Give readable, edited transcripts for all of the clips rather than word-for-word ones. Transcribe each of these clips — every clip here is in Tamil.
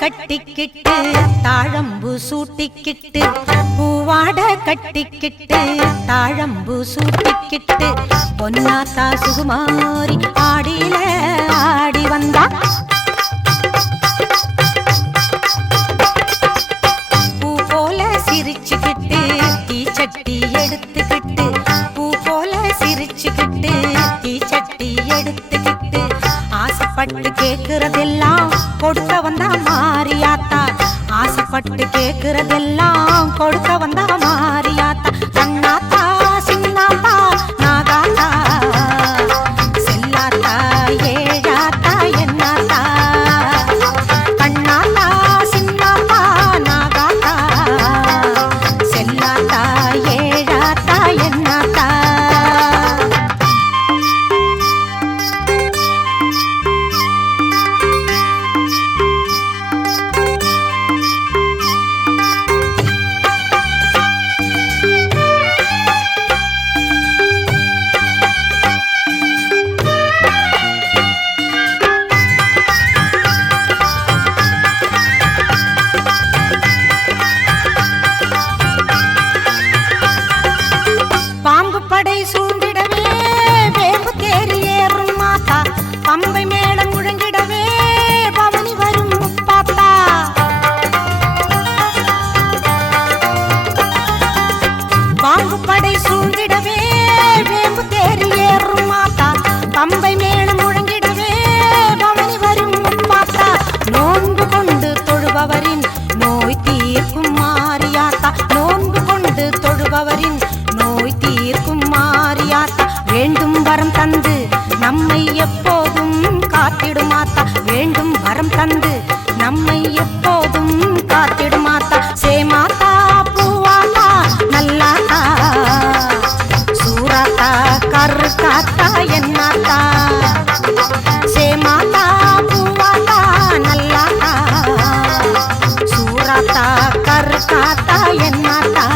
கட்டிக்கிட்டு தாழம்பு சூட்டிக்கிட்டு பூவாட கட்டிக்கிட்டு தாழம்பு சூட்டிக்கிட்டு பொன்னாத்தா சுகுமாரி ஆடியில ஆடி வந்தா பூ போல சிரிச்சுக்கிட்டு தீச்சட்டி எடுத்துக்கிட்டு பூ போல சிரிச்சுக்கிட்டு தீச்சட்டி எடுத்துக்கிட்டு ஆசைப்பட்டு கேக்குறதெல்லாம் கொடுக்க வந்தா மாரியாத்தா ஆசைப்பட்டு கேக்குறதெல்லாம் கொடுக்க வந்தா மாரியாத்தா கண்ணாத்தா சின்னாத்தா நாகாத்தா செல்லாத்தா ஏழாத்தா என்னாத்தா கண்ணாத்தா சின்னாத்தா நாகாத்தா செல்லாத்தா ஏழாத்தா என்னாத்தா படை சூழ்ந்திடவே வேம்பு தேறி ஏறும் மாத்தா பம்பை மேளம் முழங்கிடவே பவனி வரும் முப்பாத்தா பாம்பு படை சூழ்ந்திடவே வேம்பு தேறி ஏறும் மாத்தா பம்பை மேளம் முழங்கிடவே பவனி வரும் முப்பாத்தா நோன்பு கொண்டு தொழுபவரின் நோய் தீர்க்கும் மாரியாத்தா நோன்பு கொண்டு தொழுபவரின் நோய் தீர்க்கும் மாரியாத்தா வேண்டும் வரம் தந்து நம்மை எப்போதும் காத்திடுமாத்தா வேண்டும் வரம் தந்து நம்மை எப்போதும் காத்திடுமாத்தா சேமாத்தா பூவாத்தா நல்லாத்தா சூராத்தா கருக்காத்தா என்னாத்தா சேமாத்தா பூவாத்தா நல்லாத்தா சூராத்தா கருக்காத்தா என்னாத்தா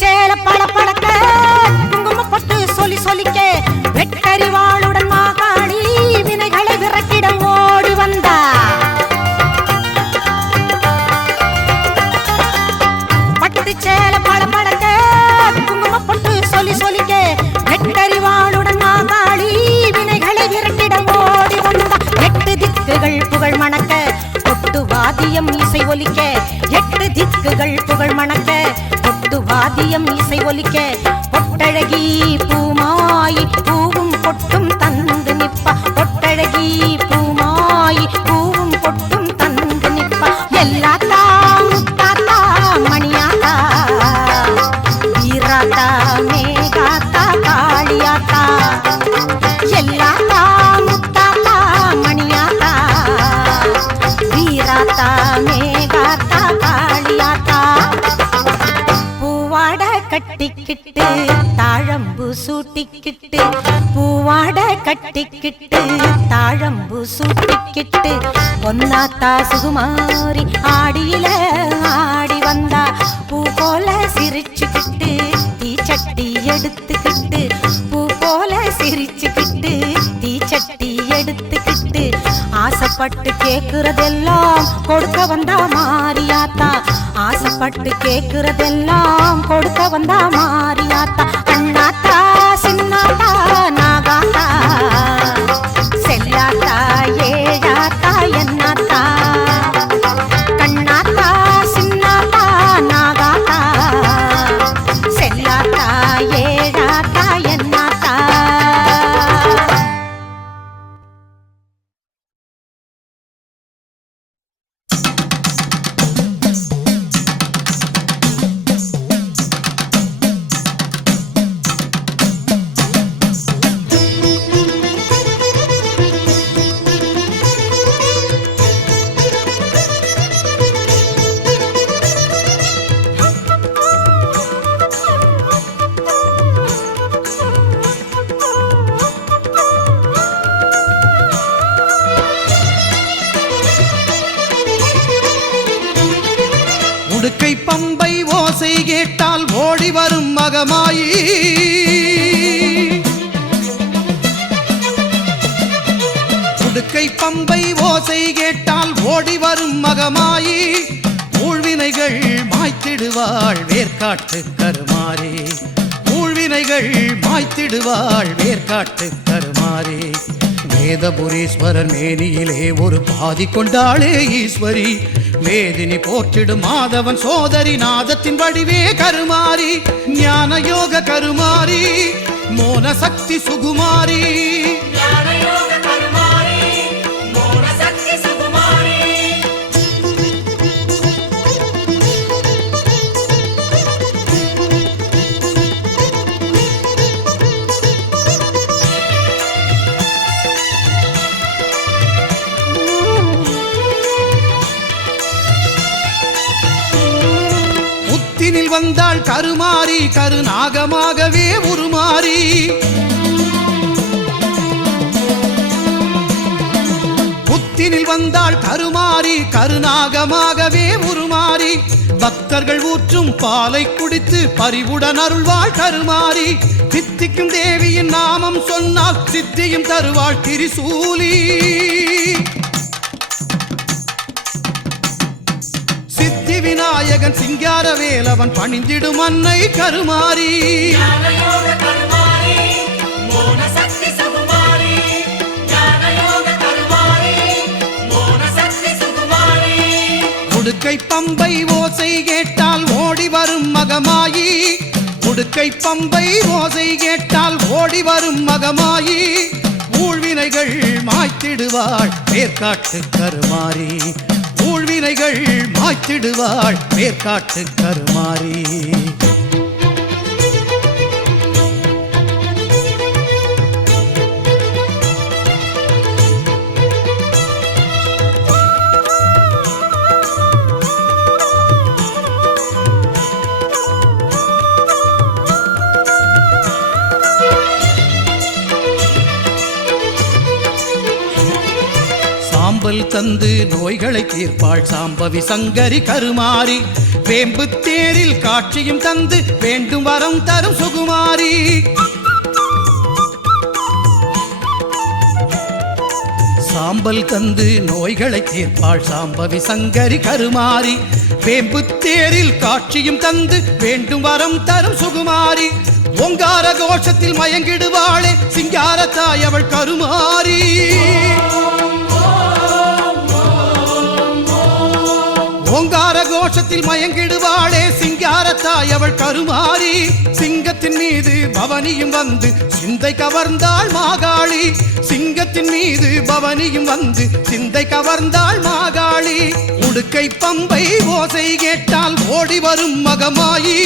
சேல பழ பழக்க குங்கும பட்டு சொல்லி சொல்லிக்க வெட்டறிவாளுடன் மாகாளி வினைகளை விரட்டிட ஓடி வந்தா பட்டு சேல பழ பழக்க குங்கும பட்டு சொல்லி சொல்லிக்க வெட்டறிவாளுடன் மாகாளி வினைகளை விரட்டிட ஓடி வந்தா எட்டு திக்குகள் புகழ் மணக்க கொட்டு வாதியம் இசை ஒலிக்க எட்டு திக்குகள் புகழ் மணக்க வாதியம் இசை ஒலிக்க பொட்டழகி பூமாயி பூவும் பொட்டும் தந்து நிப்பா பொட்டழகி பூமாயி பூவும் பொட்டும் தந்து நிப்பா எல்லாத்தா முத்தாத்தா மணியாத்தா வீராத்தா மேகாத்தா காளியாத்தா எல்லாத்தா முத்தாத்தா மணியாத்தா வீராத்தா மேகாத்தா காளியாத்தா பூவாட கட்டிக்கிட்டு தாழம்பு சூட்டிக்கிட்டு பூவாட கட்டிக்கிட்டு தாழம்பு சூட்டிக்கிட்டு பொன்னாத்தா சுகுமாரி ஆடியில ஆடி வந்தா பூ போல சிரிச்சுக்கிட்டு தீச்சட்டி எடுத்துக்கிட்டு பூ போல சிரிச்சுக்கிட்டு தீச்சட்டி எடுத்துக்கிட்டு ஆசைப்பட்டு கேக்குறதெல்லாம் கொடுக்க வந்தா மாரியாத்தா ஆசைப்பட்டு கேக்குறதெல்லாம் கொடுக்க வந்தா மாரியாத்தா கண்ணாத்தா சின்னாத்தா நாகாத்தா செல்லாத்தா ஏழாத்தா என்னாத்தா கண்ணாத்தா சின்னாத்தா நாகாத்தா செல்லாத்தா ஏழாத்தா என்னாத்தா உடுக்கை பம்பை ஓசை கேட்டால் ஓடி வரும் மகமாயி ஊழ்வினைகள் மாய்த்திடுவாள் வேர்க்காட்டு கருமாறி ஊழ்வினைகள் மாய்த்திடுவாள் வேர்க்காட்டு கருமாறி வேதபுரீஸ்வரர் மேனியிலே ஒரு பாதி கொண்டாளே ஈஸ்வரி வேதினி போற்றிடும் மாதவன் சோதரி நாதத்தின் வடிவே கருமாறி ஞான யோக கருமாறி மோன சக்தி சுகுமாரி வந்தாள் கருமாறி கருநாகமாகவே உருமாறி புத்தினில் வந்தாள் கருமாறி கருநாகமாகவே உருமாறி பக்தர்கள் ஊற்றும் பாலை குடித்து பரிவுடன் அருள்வாள் கருமாறி சித்திக்கும் தேவியின் நாமம் சொன்னால் சித்தியும் தருவாள் திரிசூலி விநாயகன் சிங்கார வேலவன் பணிந்திடும் அன்னை கருமாறி உடுக்கை பம்பை ஓசை கேட்டால் ஓடி வரும் மகமாயி உடுக்கை பம்பை ஓசை கேட்டால் ஓடி வரும் மகமாயி ஊழ்வினைகள் மாய்த்திடுவாள் வேர்க்காட்டு கருமாறி ஊழ்வினைகள் மாய்த்திடுவாள் வேர்க்காட்டு கருமாறி சாம்பல் தந்து நோய்களை தீர்ப்பாள் சாம்பவி சங்கரி கருமாறி வேம்பு தேரில் காட்சியும் தந்து வேண்டும் வரம் தரும் சுகுமாரி சாம்பல் தந்து நோய்களை தீர்ப்பாள் சாம்பவி சங்கரி கருமாரி வேம்பு தேரில் காட்சியும் தந்து வேண்டும் வரம் தரும் சுகுமாரி ஓங்கார கோஷத்தில் மயங்கிடுவாளே சிங்கார தாய் அவள் கருமாரி ஓங்கார கோஷத்தில் மயங்கிடுவாளே சிங்காரத்தாய் அவள் கருமாறி சிங்கத்தின் மீது பவனியும் வந்து சிந்தை கவர்ந்தாள் மாகாளி சிங்கத்தின் மீது பவனியும் வந்து சிந்தை கவர்ந்தாள் மாகாளி உடுக்கை பம்பை ஓசை கேட்டால் ஓடி வரும் மகமாயி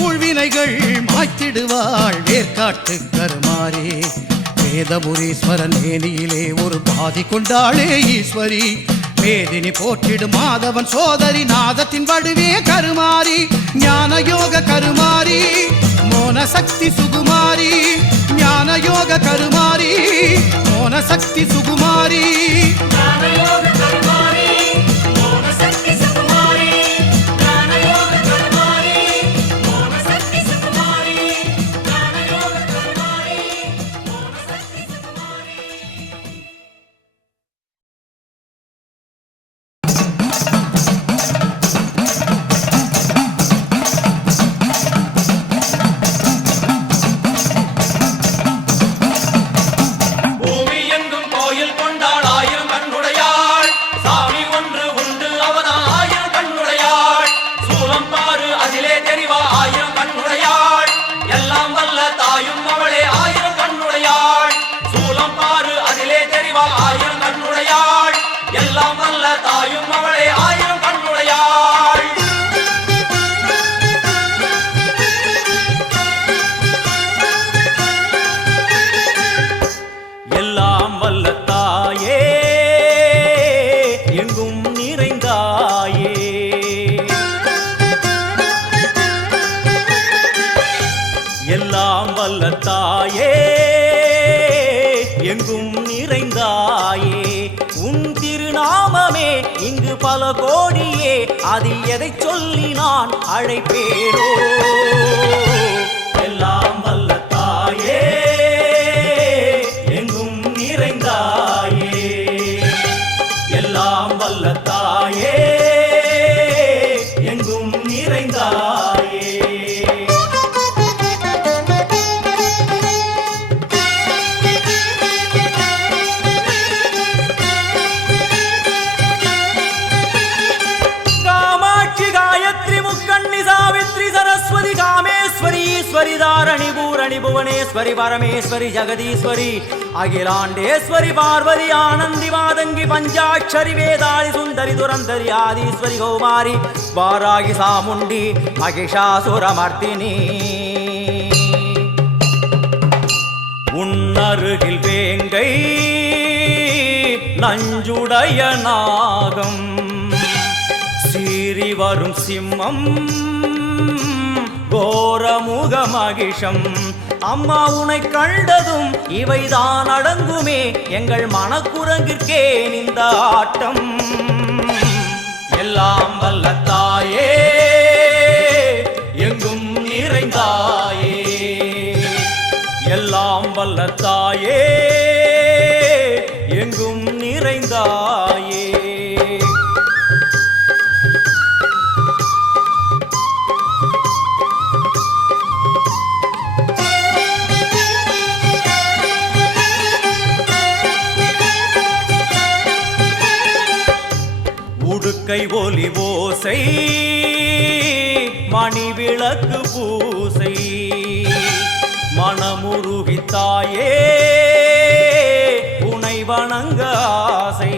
ஊழ்வினைகள் மாய்த்திடுவாள் வேர்க்காட்டு கருமாறி வேதபுரீஸ்வரன் மேனியிலே ஒரு பாதி கொண்டாளே ஈஸ்வரி வேதினி போற்றிடும் மாதவன் சோதரி நாதத்தின் வடிவே கருமாறி ஞான யோக கருமாரி மோன சக்தி சுகுமாரி ஞான யோக கருமாரி மோன சக்தி சுகுமாரி எல்லாம் வல்ல தாயே எங்கும் நிறைந்தாயே உன் திருநாமமே இங்கு பல கோடியே அதில் எதை சொல்லி நான் அழைப்பேனோ எல்லாம் வல்ல தாயே எங்கும் நிறைந்தாயே புவனேஸ்வரி பரமேஸ்வரி ஜெகதீஸ்வரி அகிலாண்டேஸ்வரி பார்வதி ஆனந்தி மாதங்கி பஞ்சாட்சரி வேதாளி சுந்தரி துரந்தரி ஆதீஸ்வரி கௌமாரி வாராகி சாமுண்டி மகிஷாசுரமர்த்தினி உன்னருகில் வேங்கை நஞ்சுடைய நாகம் சீறி வரும் சிம்மம் கோரமுக மகிஷம் அம்மா உனை கண்டதும் இவைதான் அடங்குமே எங்கள் மனக்குரங்கிற்கே இந்த ஆட்டம் எல்லாம் வல்ல தாயே எங்கும் நிறைந்தாயே எல்லாம் வல்ல தாயே எங்கும் நிறைந்தாயே உடுக்கை ஒலி ஓசை மணி விளக்கு பூசை மனமுருகித்தாயே உனை வணங்க ஆசை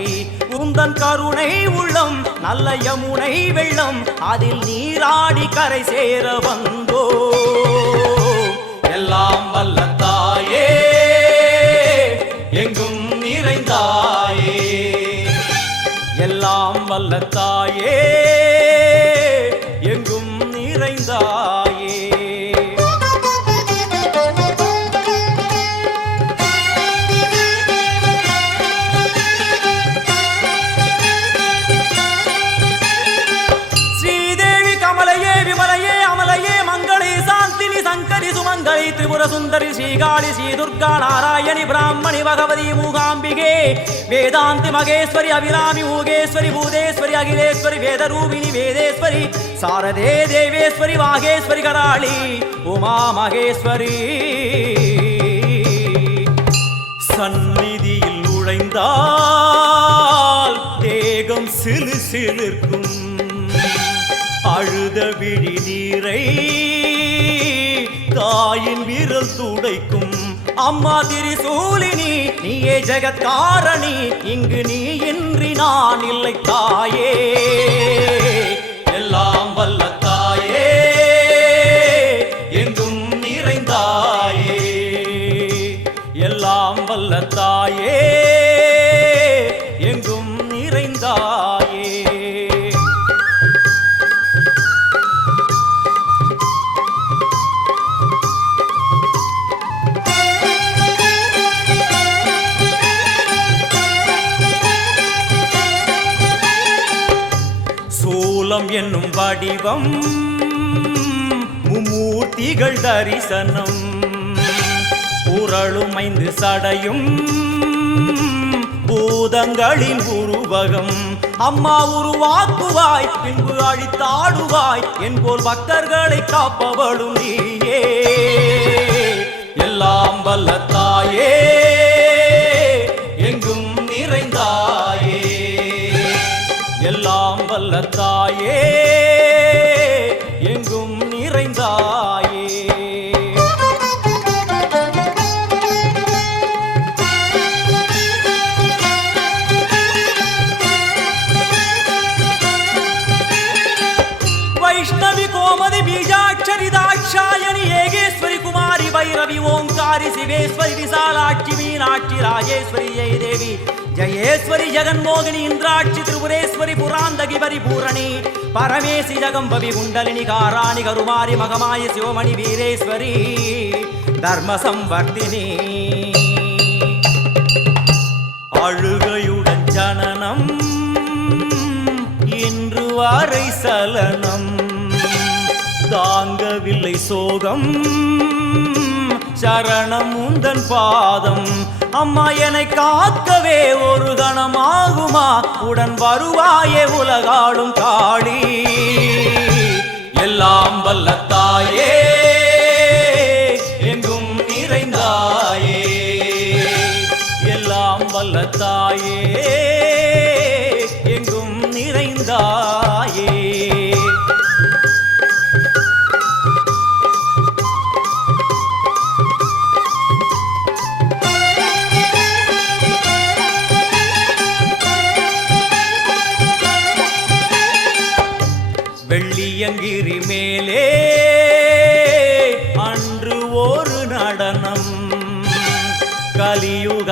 உந்தன் கருணை உள்ளம் நல்ல யமுனை வெள்ளம் அதில் நீராடி கரை சேர வந்தோ எல்லாம் வல்ல தாயே எங்கும் நிறைந்தாயே எல்லாம் வல்ல தாயே எங்கும் நிறைந்தாயே ஸ்ரீதேவி கமலையே விமலையே அமலையே மங்களே சாந்தினி சங்கரி சுமங்கலி திரிபுர சுந்தரி ஸ்ரீகாளி ஸ்ரீ துர்கா நாராயணி பிராமணி பகவதி மூகாம்பிகே வேதாந்தி மகேஸ்வரி அபிராமி மூகேஸ்வரி பூதேஸ்வரி அகிலேஸ்வரி வேதரூபிணி வேதேஸ்வரி சாரதே தேவேஸ்வரி வாகேஸ்வரி கராளி உமா மகேஸ்வரி சந்நிதியில் நுழைந்தால் தேகம் சிலு சிலிர்க்கும் அழுத விழி நீரை தாயின் விரல் துடைக்கும் அம்மா திரிசூலினி நீயே ஜெகத்காரணி இங்கு நீ இன்றி நான் இல்லை தாயே எல்லாம் வல்ல தாயே எங்கும் நிறைந்தாயே எல்லாம் வல்ல தாயே எங்கும் நிறைந்தாயே சூலம் என்னும் வடிவம் மும்மூர்த்திகள் தரிசனம் உரளும் 5 சடையும் பூதங்களின் உருவகம் அம்மா உருவாக்குவாய் பின்பு அழித்தாடுவாய் என்போல் பக்தர்களை காப்பவளும் நீயே எல்லாம் வல்ல தாயே எங்கும் நிறைந்தாயே எல்லாம் வல்ல தாயே எங்கும் நிறைந்தாயே வைஷ்ணவி கோமதி பீஜாட்சரி தாட்சாயணி ஏகேஸ்வரி குமாரி வைரவி ஓங்காரி சிவேஸ்வரி விசாலாட்சி மீனாட்சி ராஜேஸ்வரி ஜெயதேவி ஜயேஸ்வரி ஜெகன்மோகினி இந்திராட்சி திரிபுரேஸ்வரி புராந்தகி பரிபூரணி பரமேசி ஜகம்பவி குண்டலினி காராணி கருமாரி மகமாயி சிவமணி வீரேஸ்வரி தர்ம சம்வர்த்தினி அழுகையுடன் ஜனனம் இன்று வரை சலனம் தாங்கவில்லை சோகம் சரணம் உந்தன் பாதம் அம்மா என்னை காக்கவே ஒரு கணமாகுமா உடன் வருவாயே உலகாடும் காளி எல்லாம் வல்ல தாயே எங்கும் நிறைந்தாயே எல்லாம் வல்ல தாயே எங்கும் நிறைந்தாயே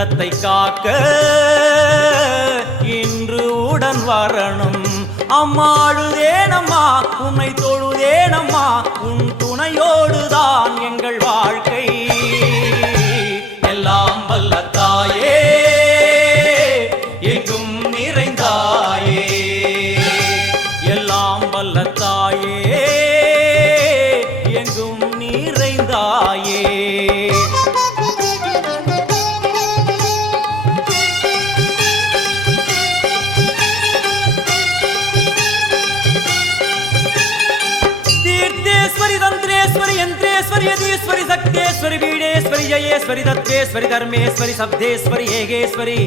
குலத்தை காக்க இன்று உடன் வரணும். அம்மாடுதேனம்மா உன்னை தொழுதேனம்மா, உன் துணையோடுதான் எங்கள் வாழ்க்கை. எல்லாம் வல்ல தாயே எங்கும் நிறைந்தாயே, எல்லாம் வல்ல தாயே எங்கும் நிறைந்தாயே. तीर्थेश्वरी तंत्रेश्वरी यंत्रेश्वरी यदीश्वरी शक्तेश्वरी वीणेश्वरी जयेश्वरी दत्तेश्वरी धर्मेश्वरी शब्देश्वरी येगेश्वरी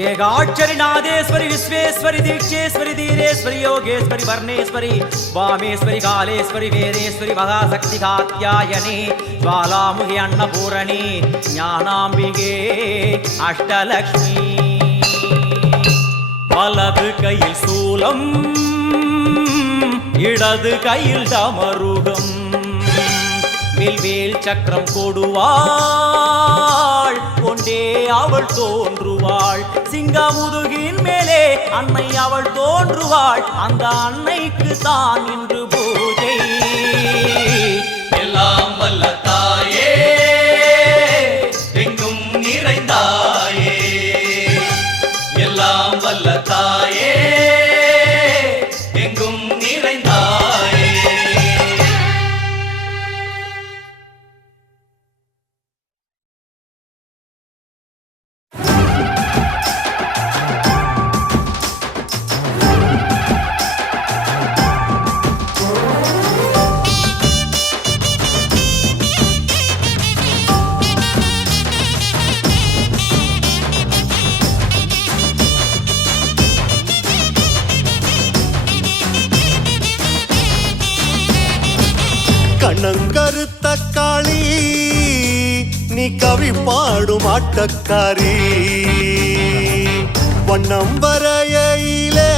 येगाक्षरी नादेश्वरी विश्वेश्वरी दीक्षेश्वरी धीरेश्वरी योगेश्वरी वर्णेश्वरी वामेश्वरी कालेश्वरी वेदेश्वरी महाशक्ति कात्यायनी ज्वालामुखी अन्नपूरणी ज्ञानाम्बिके अष्टलक्ष्मी. वलது கையில் சூலம் இடது கையில் டமருகம், வில்வேல் சக்கரம் கொடுவாள் கொண்டே அவள் தோன்றுவாள். சிங்கமுதுகின் மேலே அன்னை அவள் தோன்றுவாள், அந்த அன்னைக்கு தான் இன்று பூஜை. எல்லாம் வல்ல தாயே எங்கும் நிறைந்தாயே, எல்லாம் வல்ல தாயே எங்கும் நிறைந்தாயே. கண்ணங்கருத்த காளி நீ கவி பாடும் ஆட்டக்காரி, வண்ணம் வரையிலே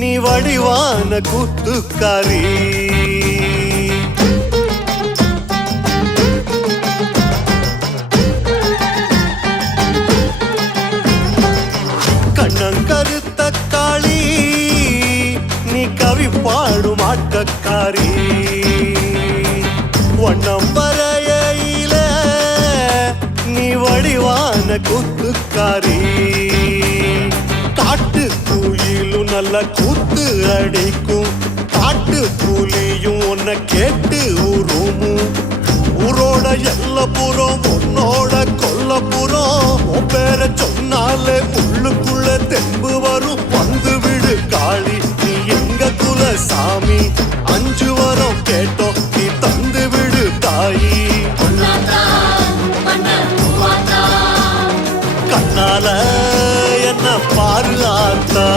நீ வடிவான கூத்துக்காரி. கண்ணங்கருத்த காளி நீ கவி பாடும் ஆட்டக்காரி, வண்ணம் வரையில நீ வடிவான கூத்துக்காரி. காட்டு குயிலும் நல்ல கூத்து அடிக்கும், காட்டு புலியும் உன்னை கேட்டு உருமும். ஊரோட எல்லப்புறம் உன்னோட கொல்லப்புறம், உன் பேரை சொன்னாலே உள்ளுக்குள்ள தெம்பு வரும். வந்து விடு காளி நீ எங்க குல சாமி, 5 வரம் கேட்டோம் நீ தந்து விடு தாயி. கண்ணால என்ன பாரு ஆத்தா,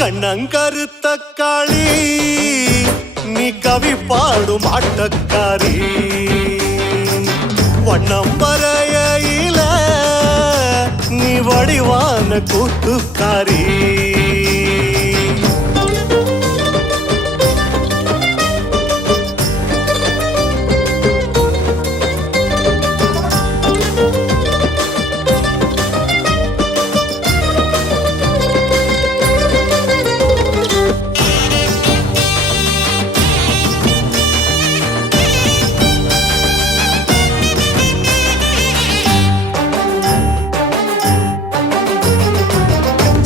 கண்ணங்கருத்த காளி நீ கவி பாடும் ஆட்டக்காரி, வண்ணம் வரையில நீ வடிவான கூத்துக்காரி.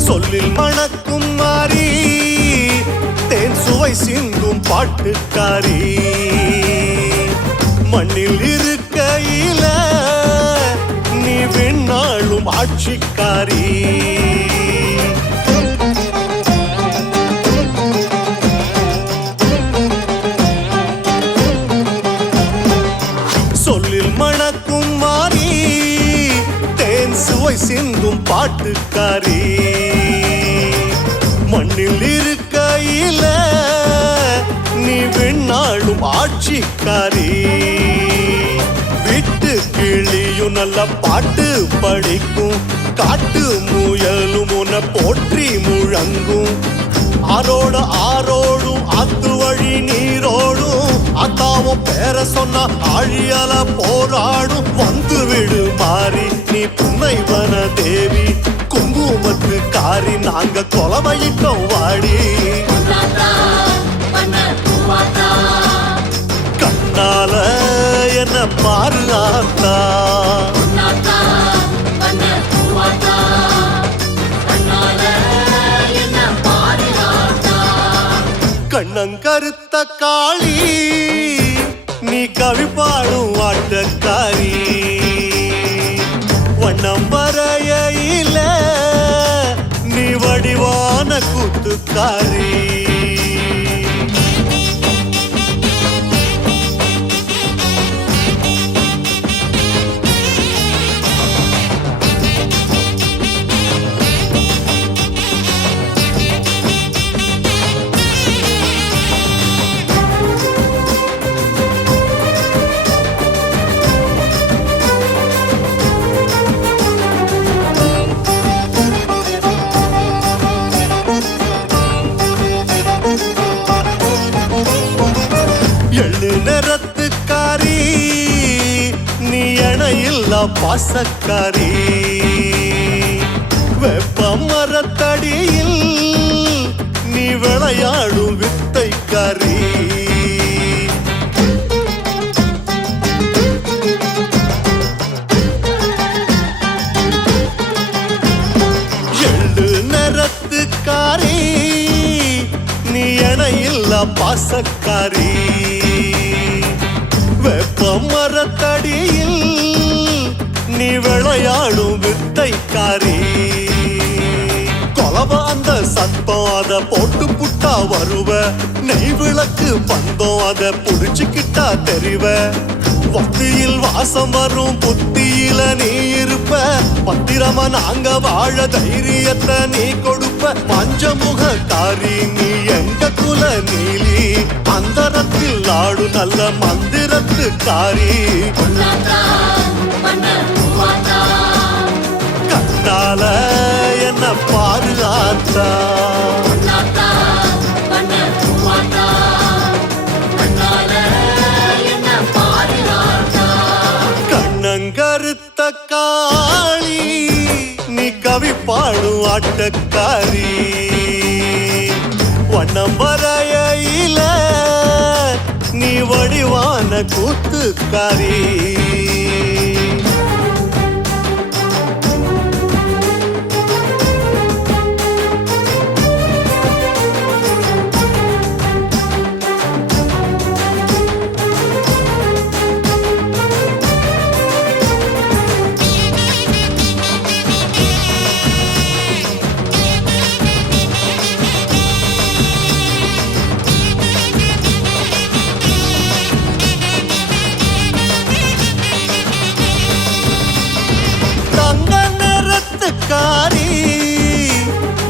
சொல்லில் மணக்கும் மாறி தேன் சுவை சிந்தும் பாட்டுக்காரி, மண்ணில் இருக்கையில நீ விண்ணாளும் ஆட்சிக்காரி. சொல்லில் மணக்கும் மாறி தேன் சுவை சிந்தும் பாட்டுக்காரி, மண்ணில் இருக்கையில நீ விண்ணாளும் ஆட்சிக்காரி. விட்டு கிளியும் நல்ல பாட்டு படிக்கும், காட்டு முயலும் உன்னை போற்றி முழங்கும். ஆரோட ஆரோடும் அத்து வழி நீரோடும் அத்தாவும் பேர சொன்னா ஆழியால போராடும் வந்து விடு மாறி நீ புன்னைவன தேவி குங்குமத்து காரி நாங்க கொலவையிட்டோம் வாடி கண்ணால என்ன பாரு ஆத்தா கண்ணங்கருத்த காளி நீ கவி பாடும் ஆட்டக்காரி வண்ணம் வரையில நீ வடிவான கூத்துக்காரி நிறத்துக்காரி நீ எணையில்லா பாசக்காரி வெப்ப மரத்தடியில் நீ விளையாடும் வித்தைக்காரி எள்ளு நிறத்துக்காரி நீ எணையில்லா பாசக்காரி வெப்ப மரத்தடியில் நீ விளையாடும் வித்தைக்காரி கொலவ அந்த சத்தம் அத போட்டு புட்டா வருவ நெய் விளக்கு பந்தம் அத புடிச்சுக்கிட்டா தெரிவ வத்தியில் வாசம் வரும் புத்தியில நீ இருப்ப பத்திரமா நாங்க வாழ தைரியத்தை நீ கொடுப்ப மஞ்சமுக காரி நீ எங்க குல நீலி அந்தரத்தில் நாடு நல்ல மந்திரத்து காரி கண்ணால என்ன பாதுகாத்தா கண்ணங்கருத்த காளி நீ கவி பாடும் ஆட்டக்காரி வண்ணம் வரையில நீ வடிவான கூத்துக்காரி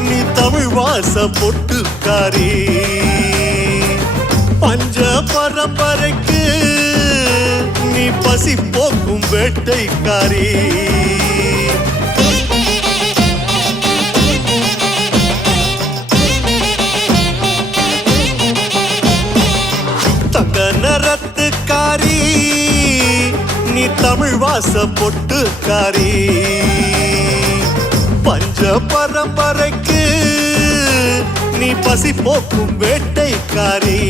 நீ தமிழ் வாச பொட்டுக்காரி பஞ்ச பரம்பரைக்கு நீ பசி போக்கும் வேட்டைக்காரி தங்க நிறத்துக்காரி நீ தமிழ் வாச பொட்டுக்காரி பஞ்ச பரம்பரைக்கு நீ பசி போக்கும் வேட்டைக்காரி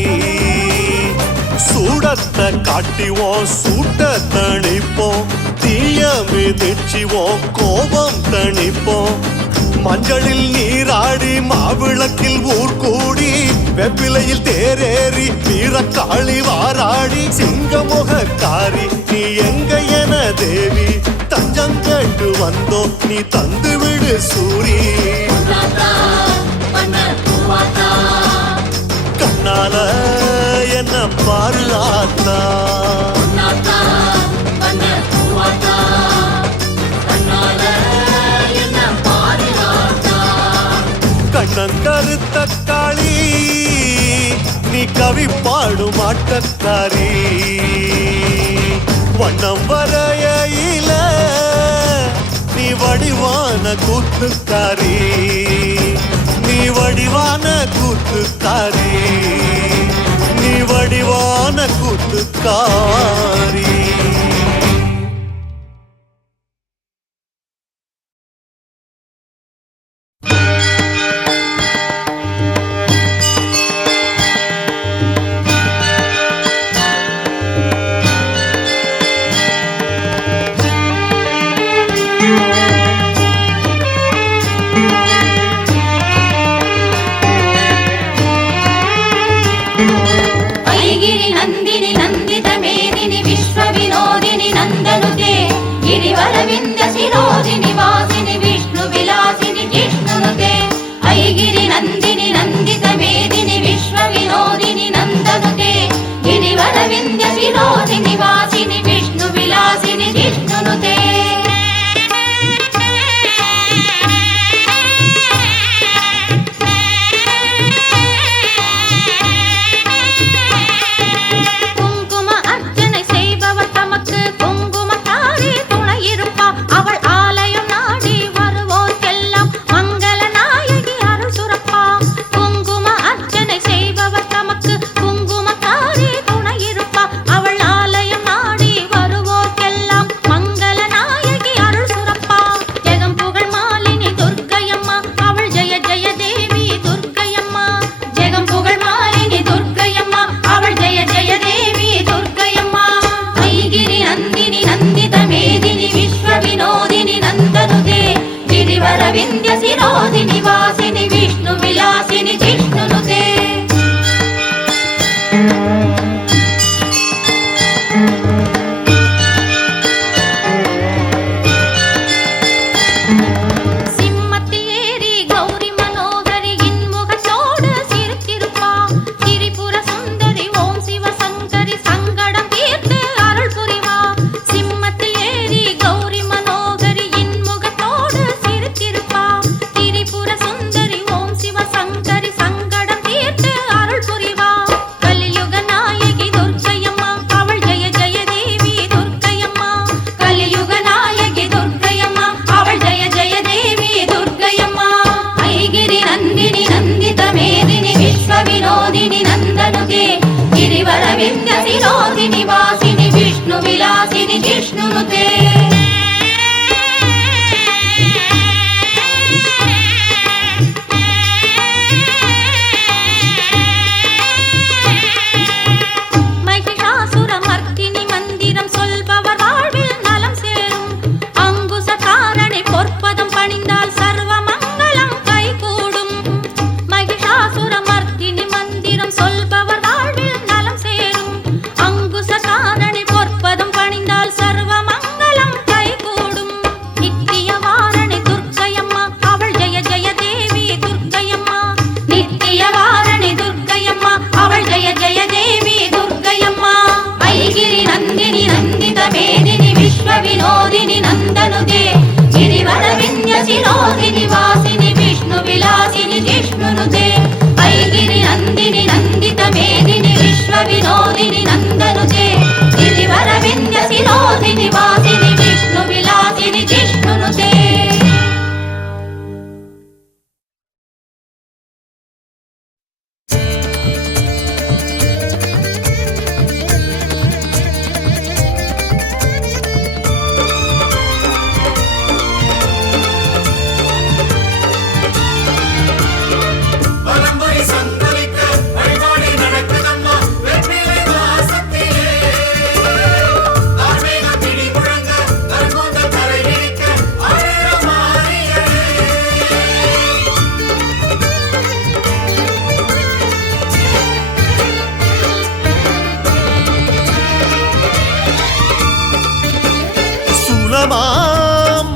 சூடத்தை காட்டிவோம் சூட்ட தணிப்போம் தீய மிதிச்சிவோம் கோபம் தணிப்போம் மஞ்சளில் நீராடி மாவிளக்கில் ஊர் கூடி வெப்பிலையில் தேரேறி வீரக்காளி வாராடி சிங்கமுகக்காரி நீ எங்க என தேவி தஞ்சம் கேட்டு வந்தோம் நீ தந்து விடு சூரி கண்ணால என்ன பாரு ஆத்தா கண்ணங்கருத்த காளி நீ கவி பாடும் ஆட்டக்காரி வண்ணம் வரையில நீ வடிவான கூத்துக்காரி நீ வடிவான கூத்துக்காரி, நீ வடிவான கூத்துக்காரி. गिरि नन्दिनि नन्दित मेदिनि विश्व विनोदिनि नन्दनुते गिरिवर विन्द्य शिरोदिनि वासिनि विष्णु विलासिनि जिष्णुनुते ऐगिरि नन्दिनि नन्दित मेदिनि विश्व विनोदिनि नन्दनुते गिरिवर विन्द्य शिरोदिनि वासिनि विष्णु विलासिनि जिष्णुनुते विन्द्य शिरोदिनि वासिनि विष्णु विलासिनि जिष्णुनुते गिरिवर विन्द्य शिरोदिनि वासिनि विष्णु विलासिनि जिष्णुनुते महिषासुरमर्दिनि मन्दिरं சொல்பவர் வாழ்வில் நலம் சேரும் அங்குசகாரணி பொற்பதம் பணிந்தால் சர்வ மங்களம் கைகூடும் महिषासुरमर्दिनि மந்திரம் சொல்பவர் विनोदिनि नन्दनुते गिरिवर विन्द्य शिरोदिनि वासिनि विष्णु विलासिनि जिष्णुनुते ऐगिरि नन्दिनि नन्दित मेदिनि विश्व विनोदिनि नन्दनुते गिरिवर विन्द्य शिरोदिनि वासिनि विष्णु विलासिनि जिष्णुनुते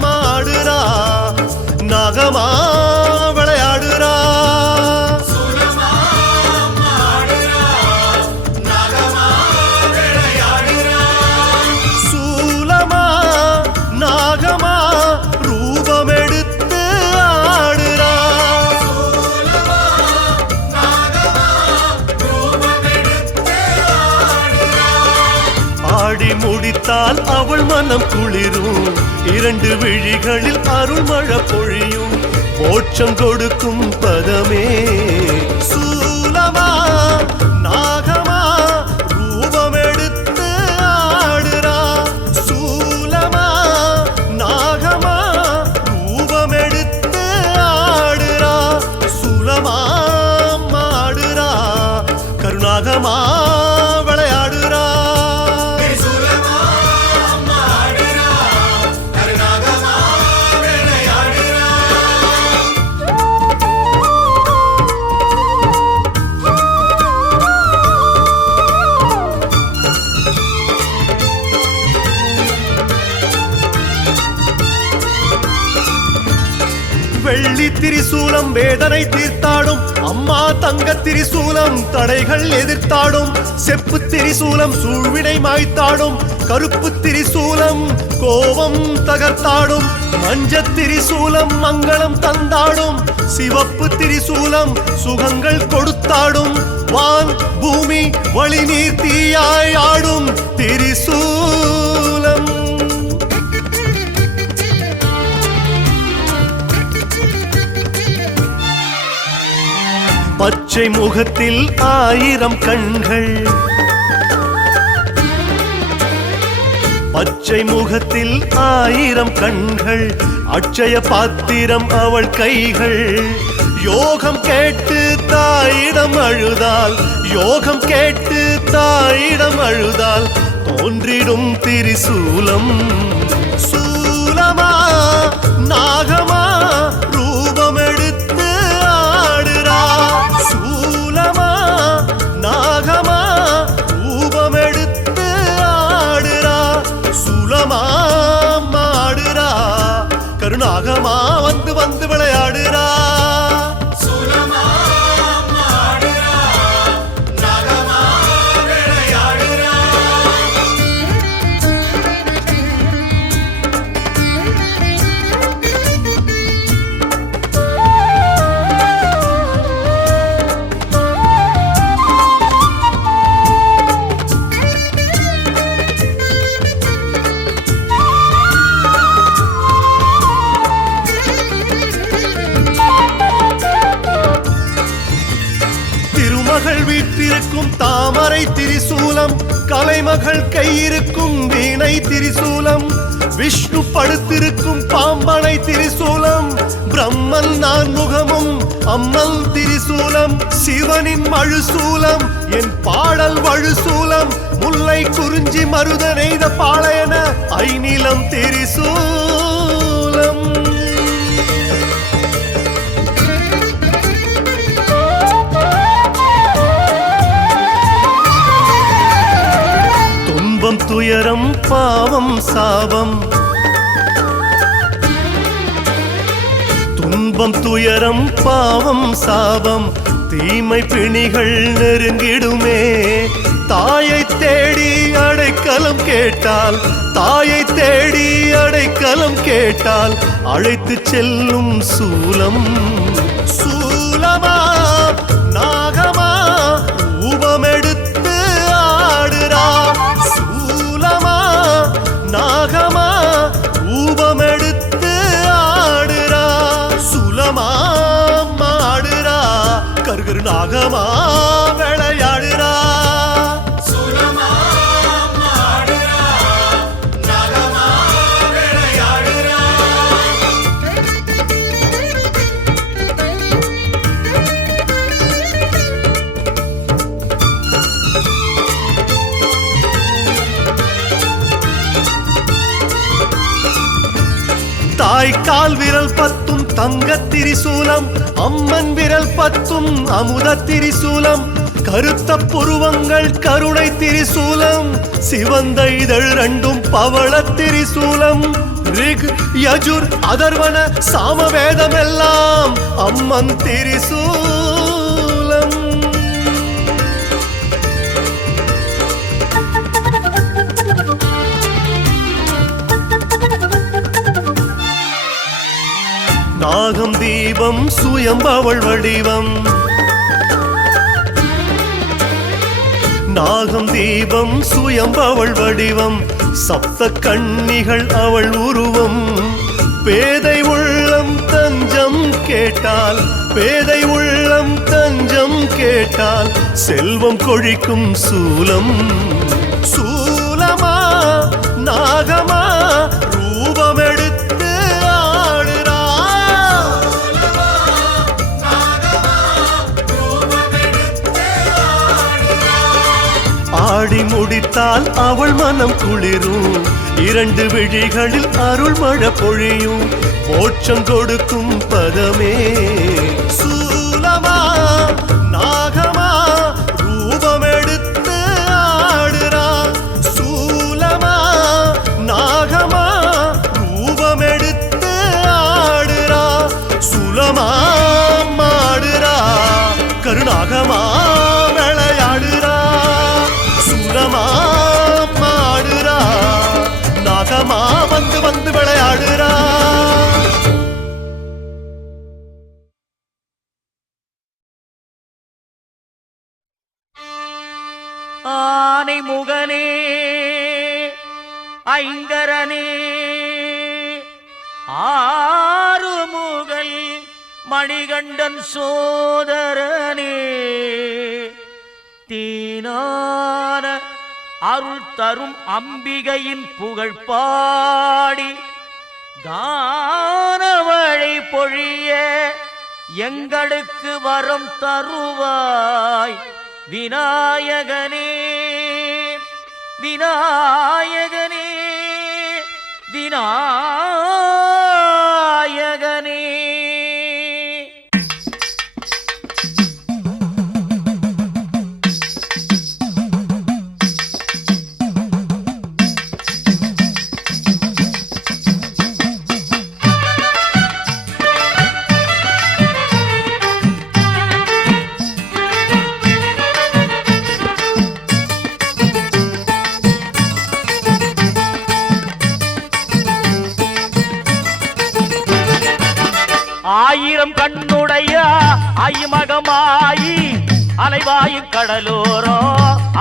மாடுறா நாகமா விளையாடுறா சூலமா நாகமா ரூபம் எடுத்து ஆடுறா ஆடி முடித்தால் அவள் மனம் குளிரும் இரண்டு விழிகளில் அருள்மழை பொழியும் மோட்சம் கொடுக்கும் பதமே. சூலமா நாகமா ரூபமெடுத்து ஆடுறா. சூலமா நாகமா ரூபமெடுத்து ஆடுறா. சூலமா ஆடுறா கருணாகமா விளையாடுறா. வெள்ளி திரிசூலம் வேதனை தீர்த்தாடும் அம்மா. தங்க திரிசூலம் தடைகள் எதிர்த்தாடும். செப்பு திரிசூலம் சூழ்வினை மாய்த்தாடும். கருப்பு திரிசூலம் கோபம் தகர்த்தாடும். மஞ்ச திரிசூலம் மங்களம் தந்தாடும். சிவப்பு திரிசூலம் சுகங்கள் கொடுத்தாடும். வான் பூமி வழி நீர் தீயாய் ஆடும் திரிசூலம். பச்சை முகத்தில் 1000 கண்கள். பச்சை முகத்தில் 1000 கண்கள். அட்சய பாத்திரம் அவள் கைகள். யோகம் கேட்டு தாயிடம் அழுதால். யோகம் கேட்டு தாயிடம் அழுதால் தோன்றிடும் திரிசூலம். சூலமா நாகமா ரூபமெடுத்து ஆடுறா. சூலமா நாகமா ரூபமெடுத்து ஆடுறா. சூலமா ஆடுறா கருணாகமா வந்து வந்து விளையாடுறா. வீற்றிருக்கும் தாமரை திரிசூலம். கலைமகள் கையிருக்கும் வீணை திரிசூலம். விஷ்ணு படுத்திருக்கும் பாம்பனை திரிசூலம். பிரம்மன் நான் முகமும் அம்மன் திரிசூலம். சிவனின் மழுசூலம் என் பாடல் வழுசூலம். முல்லை குறிஞ்சி மருத நெய்த பாளையன ஐநிலம் திரிசூலம். துயரம் பாவம் சாபம். துன்பம் துயரம் பாவம் சாபம். தீமை பிணிகள் நெருங்கிடுமே. தாயை தேடி அடைக்கலம் கேட்டால். தாயை தேடி அடைக்கலம் கேட்டால் அழைத்து செல்லும் சூலம். சூலமா நாகமா ரூபமெடுத்து ஆடுறா. சூலமா நாகமா ரூபமெடுத்து ஆடுறா. சூலமா ஆடுறா கருகரு நாகமா விளையாடுறா. தாய்க்கால் விரல் 10 தங்க திரிசூலம். அம்மன் விரல் 10 அமுத திரிசூலம். கருத்த புருவங்கள் கருணை திரிசூலம். சிவந்த இதழ் 2 பவள திரிசூலம். ரிக் யஜுர் அதர்வன சாமவேதம் எல்லாம் அம்மன் திரிசூலம். நாகம் தீபம் சுயம்பவள் வடிவம். நாகம் தீபம் சுயம்பவள் வடிவம். சப்த கன்னிகள் அவள் உருவம். பேதை உள்ளம் உள்ளம் தஞ்சம் கேட்டால், பேதை உள்ளம் தஞ்சம் கேட்டால் செல்வம் கொழிக்கும் சூலம். சூலமா நாகமா ரூபமெடுத்து ஆடுறா. ஆடி முடித்தால் அவள் மனம் குளிரும், இரண்டு விழிகளில் அருள் மழை பொழியும், மோட்சம் கொடுக்கும் பதமே. சூலமா நாகமா ரூபமெடுத்து ஆடுறா. சூலமா நாகமா ரூபமெடுத்து ஆடுறா. சுலமா மாடுறா கருநாகமா விளையாடுறா. சுலமா மாடுறா நாகமா வந்து வந்து விளையாடுறா. ஆனை முகனே ஐங்கரனே ஆறுமுகல் மணிகண்டன் சோதரனே, தீனான அருள் தரும் அம்பிகையின் புகழ் பாடி கானவழி பொழிய எங்களுக்கு வரம் தருவாய் விநாயகனே. விநாயகனே விநாயகனே. ஆயிரம் கண்ணுடைய ஐமகமாயி அலைவாயும் கடலோரோ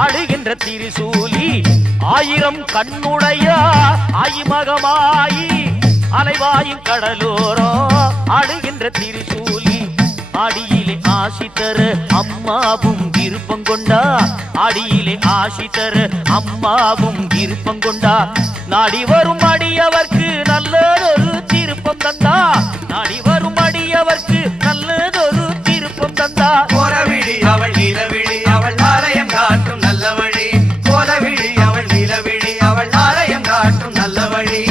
அழுகின்ற திரிசூலி. ஆயிரம் கண்ணுடைய ஐமகமாயி அலைவாயும் கடலோரோ அழுகின்ற திரிசூலி. அடியிலே ஆசி தர அம்மாவும் விருப்பம் கொண்டா. அடியிலே ஆசி தர அம்மாவும் விருப்பம் கொண்டா. நாடி வரும் அடியவர்க்கு நல்லதொரு திருப்பம் தந்தா. நாடி வரும் அடியவர்க்கு நல்லதொரு திருப்பம் தந்தா. கோலவிழி அவள் நிலவிழி அவள் ஆலயம் காட்டும் நல்ல வழி. கோலவிழி அவள் நிலவிழி அவள் ஆலயம் காட்டும் நல்ல வழி.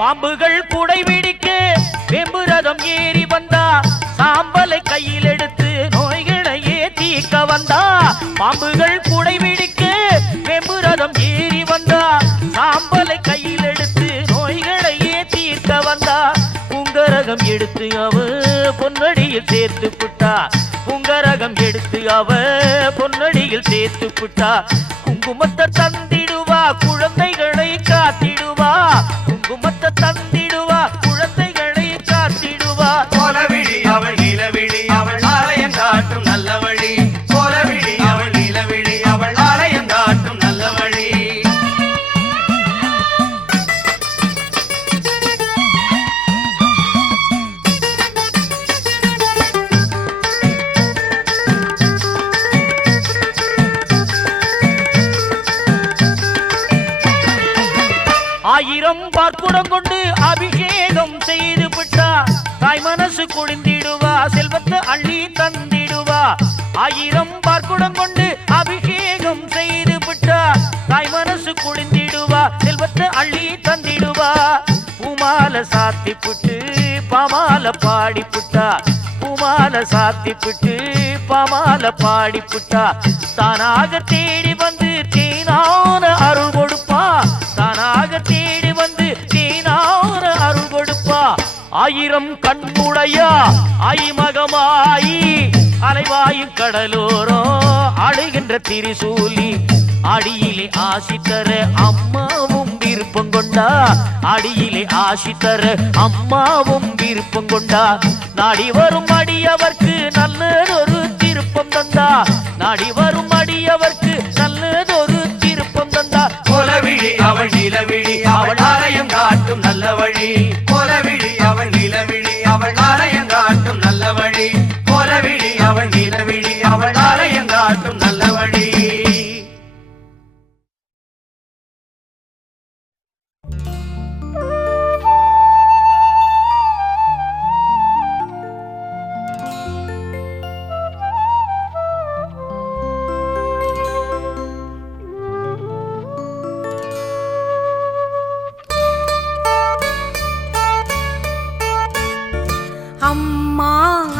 பாம்புகள் குடை பிடிக்க வெம்புரதம் ஏறி வந்தா. சாம்பலை கையில் எடுத்து நோய்களையே தீர்க்க வந்தா. பாம்புகள் குடை பிடிக்க வெம்புரதம் ஏறி வந்தா. சாம்பலை கையில் எடுத்து நோய்களையே தீர்க்க வந்தா. புங்கரகம் எடுத்து அவ பொன்னடியில் சேர்த்து புட்டா. புங்கரகம் எடுத்து அவ பொன்னடியில் சேர்த்து புட்டா. குங்குமத்தை தந்திடுவா குழந்தைகளை காத்திடுவா. குங்குமத்தை தந்திடுவா குழந்தைகளை காத்திடுவா. கோலவிழி அவள் நிலவிழி அவள் ஆலயம் காட்டும் நல்ல வழி. கோலவிழி அவள் நிலவிழி அவள் ஆலயம் காட்டும் நல்ல வழி. ஆயிரம் பார்க்குடம் கொண்டு அபிஷேகம் செய்து விட்டா. தாய் மனசு குளிந்திடுவா செல்வத்தை அள்ளி தந்திடுவா. ஆயிரம் பார்க்குடம் கொண்டு அபிஷேகம் செய்து விட்டா. தாய் மனசு குளிந்திடுவா செல்வத்தை அள்ளி தந்திடுவா. பூமால சாத்தி புட்டு பாமால பாடி புட்டா. பூமால சாத்தி புட்டு பாமால பாடி புட்டா. தானாக தேடி வந்து தேனான அருள் கொடுப்பா. தானாக தேடி வந்து தேனான அருள் கொடுப்பா. ஆயிரம் கண்ணுடையா ஐமகமாயி அலைவாயும் கடலோரோ அழுகின்ற திரிசூலி. அடியிலே ஆசி தர அம்மாவும் விருப்பம் கொண்டா அடியிலே ஆசி தர அம்மாவும் விருப்பம் கொண்டா நாடி வரும் அடியவர்க்கு நல்லதொரு திருப்பம் தந்தா நாடி வரும் அடியவர்க்கு நல்லதொரு திருப்பம் தந்தா கோலவிழி அவள் நிலவிழி அவள் ஆலயம் காட்டும் நல்ல வழி கோலவிழி அவள் நிலவிழி அவள் ஆலயம் காட்டும் நல்ல வழி கோலவிழி அவள் நிலவிழி அவள் ஆலயம் காட்டும் நல்ல வழி அம்மா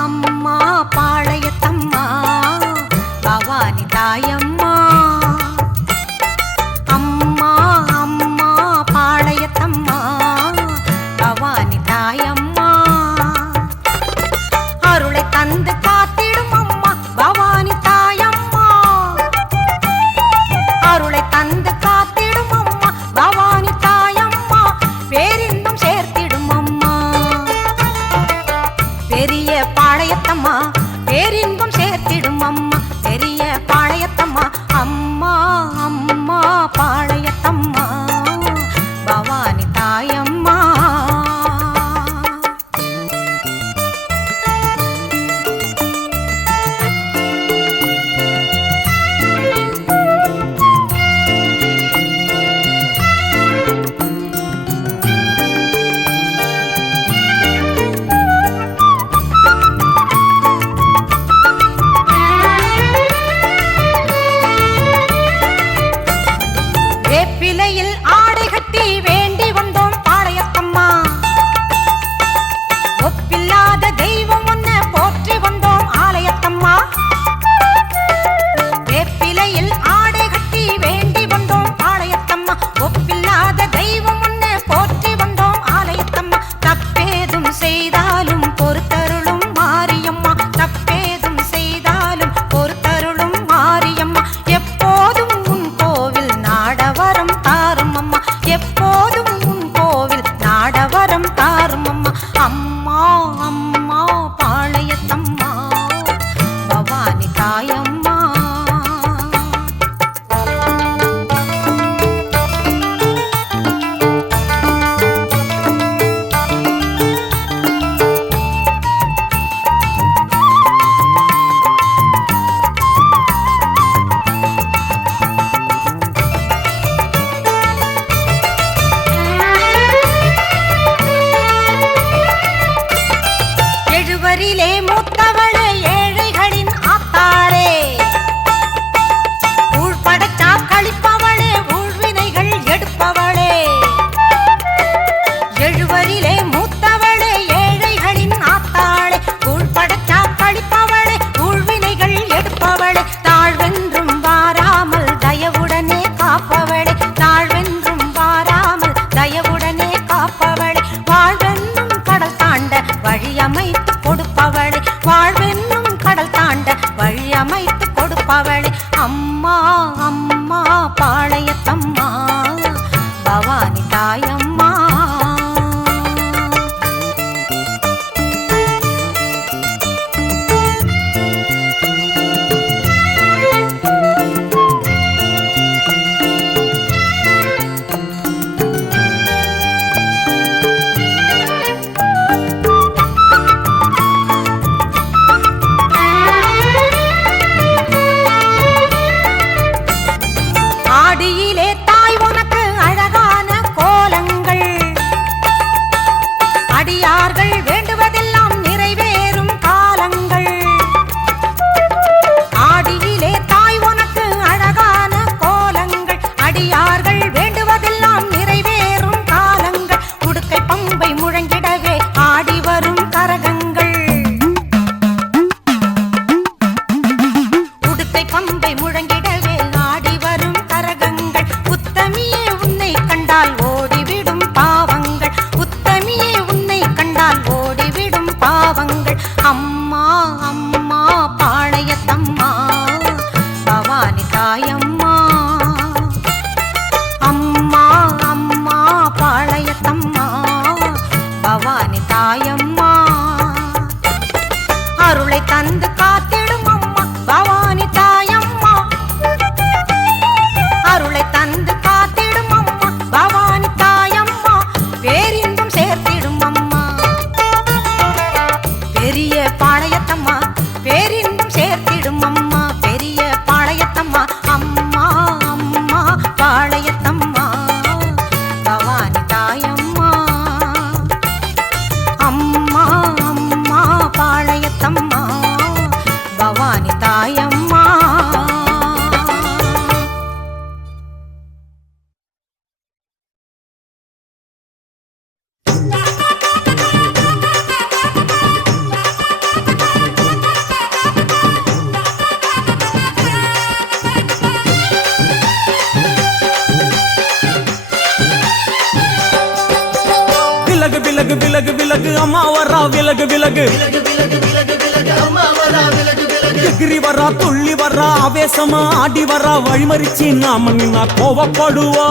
அம்மா பாளையத்தம்மா பவானி தாயம்மா அம்மா அம்மா பாளையத்தம்மா பவானி தாயம்மா அருளை தந்து காத்திடும் அம்மா பவானி தாயம்மா அருளை தந்து காத்திடும் அம்மா பவானி தாயம்மா பேரின்பம் சேர்த்திடும் அம்மா பெரிய பாளையத்தம்மா பேரின்பம் சேர்த்திடும் அம்மா பெரிய பாளையத்தம்மா அம்மா அம்மா பாளையத்தம்மா பவானி தாயம்மா வேப்பிலையில் ஆடை கட்டி வேண்டி வந்தோம் பாளையத்தம்மா ஒப்பில்லாத தெய்வம் ஒன்ன போற்றி வந்தோம் ஆலயத்தம்மா வேப்பிலையில் ஆடை கட்டி வேண்டி வந்தோம் பாளையத்தம்மா ஒப்பில்லாத தெய்வம் ஒன்ன போற்றி வந்தோம் ஆலயத்தம்மா தப்பேதும் செய்தாலும் பொறுத்தருளும் மாரியம்மா தப்பேதும் செய்தாலும் பொறுத்தருளும் மாரியம்மா எப்போதும் உன் கோவில் நாடவரம் தாரும் அம்மா எப்போதும் உன் கோவில் நாடவரம் தாரும் அம்மா அம்மா அம்மா பாளையத்தம்மா பவானி தாயம்மா எழுவரிலே மூத்தவளே ஏழைகளின் ஆத்தாளே ஊழ் படைச்சா கழிப்பவளே ஊழ்வினைகள் எடுப்பவளே எழுவரிலே மூத்தவளே ஏழைகளின் ஆத்தாளே ஊழ் படைச்சா கழிப்பவளே ஊழ்வினைகள் எடுப்பவளே தாழ்வென்றும் வாராமல் தயவுடனே காப்பவளே தாழ்வென்றும் வாராமல் தயவுடனே காப்பவளே வாழ்வென்னும் கடல் தாண்ட வழியமைத்து கொடுப்பவளே வாழ்வென்னும் கடல் தாண்ட வழியமைத்து கொடுப்பவளே அம்மா அம்மா பாளையத்தம்மா பவானி தாயம்மா விலகு அம்மா வரா விலகு விலகு எகிரி வரா துள்ளி வரா ஆவேசமா ஆடி வரா வழிமறிச்சு நாம நின்னா கோவப்படுவா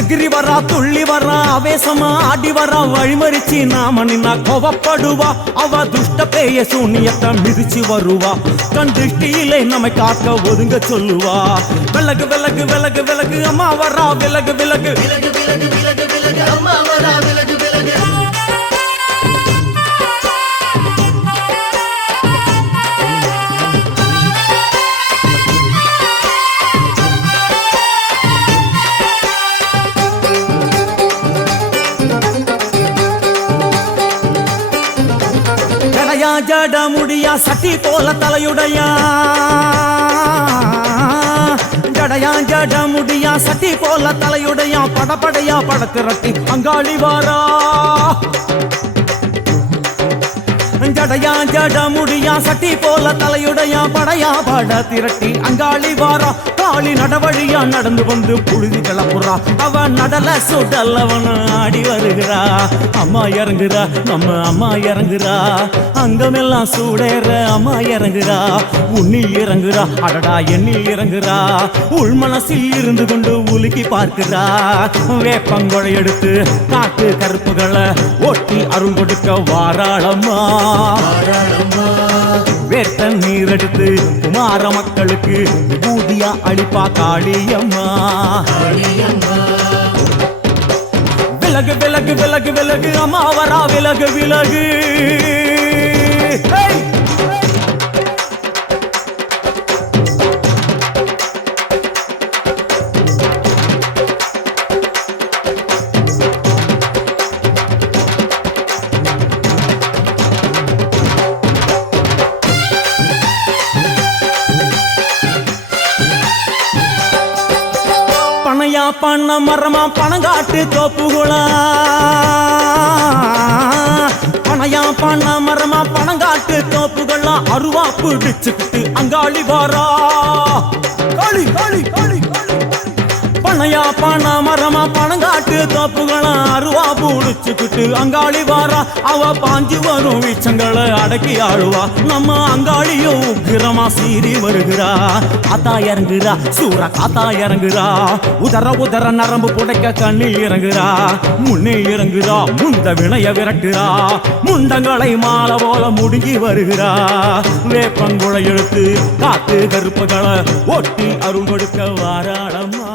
எகிரி வரா துள்ளி வரா ஆவேசமா ஆடி வரா வழிமறிச்சு நாம நின்னா கோவப்படுவா அவ துஷ்ட பேய சூனியத்தை மிதிச்சு வருவா கண் திருஷ்டியிலே நம்மை காக்க ஒதுங்க சொல்லுவா விலகு விலகு விலகு விலகு அம்மா வரா விலகு விலகு அம்மா வரா விலகு விலகு ஜட முடியா சட்டி போல தலையுடையா ஜடையா ஜட முடியா சட்டி போல தலையுடையா படப்படையா படத்திரட்டி அங்காளி வாரா ஜடையா ஜட முடியா சட்டி போல தலையுடையா படையா பட திரட்டி அங்காளி வாரா காளி நடவழியா நடந்து வந்து புழுதி கிளப்புறா அவ நடல சுடல் அவன் ஆடி வருகிறா அம்மா இறங்குறா நம்ம அம்மா இறங்குறா அங்கமெல்லாம் சூடேற அம்மா இறங்குறா உன்னில் இறங்குறா அடடா எண்ணில் இறங்குறா உள் மனசில் இருந்து கொண்டு உலுக்கி பார்க்கிறா வேப்பங்கொழை எடுத்து காட்டு கருப்புகளை ஒட்டி அருள் கொடுக்க வாராளம்மா வேட்ட நீர் எடுத்து குமார மக்களுக்கு பூதியா அளிப்பா காளியம்மா விலகு விலகு விலகு விலகு அம்மா வரா விலகு விலகு பண்ண மரமா பணங்காட்டு தோப்புகளா பனையா பண்ண மரமா பணங்காட்டு தோப்புகளா அருவா பிடிச்சுக்கிட்டு அங்காளி வாரா காளி காளி காளி பனையா பண்ண மரமா பணங்காட்டு தோப்புகளா அருவா பிடிச்சுக்கிட்டு அங்காளி வாரா அவ பாஞ்சு வரும் வீச்சங்களை அடக்கி ஆளுவா நம்ம அங்காளியோ உக்கிரமா சீறி வருகிறா காத்தா இறங்குறா சூற காத்தா இறங்குறா உதர உதர நரம்பு புடைக்க கண்ணில் இறங்குறா முன்னே இறங்குறா முந்த வினைய விரட்டுறா முண்டங்களை மாலை போல முடுங்கி வருகிறா வேப்பங்குழை எடுத்து காத்து கருப்புகளை ஒட்டி அருள் கொடுக்க வாராளம்மா